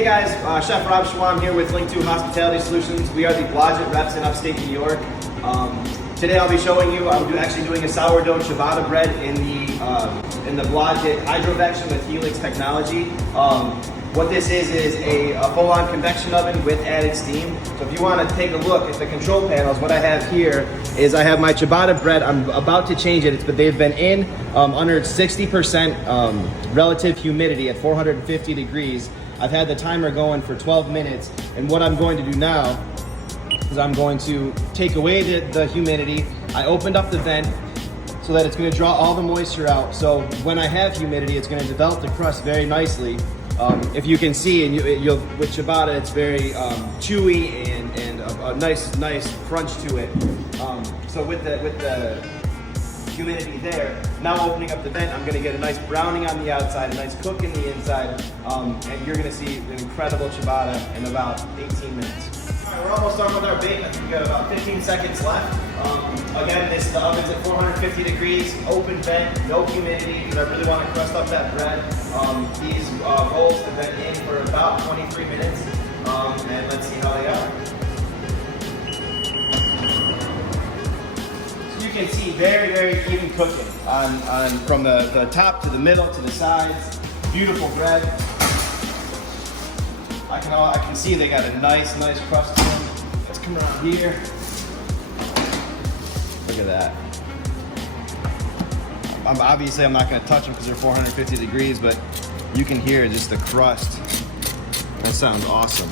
Hey guys, Chef Rob Schwalm here with Link 2 Hospitality Solutions. We are the Blodgett reps in upstate New York. Today I'll be showing you, I'm actually doing a sourdough ciabatta bread in the Blodgett Hydrovection with Helix Technology. What this is a full-on convection oven with added steam. So if you want to take a look at the control panels, what I have here is I have my ciabatta bread. I'm about to change it, but they've been in under 60% relative humidity at 450 degrees. I've had the timer going for 12 minutes, and what I'm going to do now is I'm going to take away the humidity. I opened up the vent so that it's going to draw all the moisture out. So when I have humidity, it's going to develop the crust very nicely. If you can see, and with ciabatta, it's very chewy and a nice crunch to it. So with the humidity there, now opening up the vent, I'm going to get a nice browning on the outside, a nice cook in the inside, and you're going to see an incredible ciabatta in about 18 minutes. All right, we're almost done with our bake. I think we've got about 15 seconds left. Again, the oven's at 450 degrees, open vent, no humidity, because I really want to crust up that bread. These rolls have been in for about 23 minutes, and let's see how they are. So you can see very even cooking from the top to the middle to the sides. Beautiful bread. I can see they got a nice crust to them. Let's come around here. Look at that. Obviously, I'm not going to touch them because they're 450 degrees, but you can hear just the crust. That sounds awesome.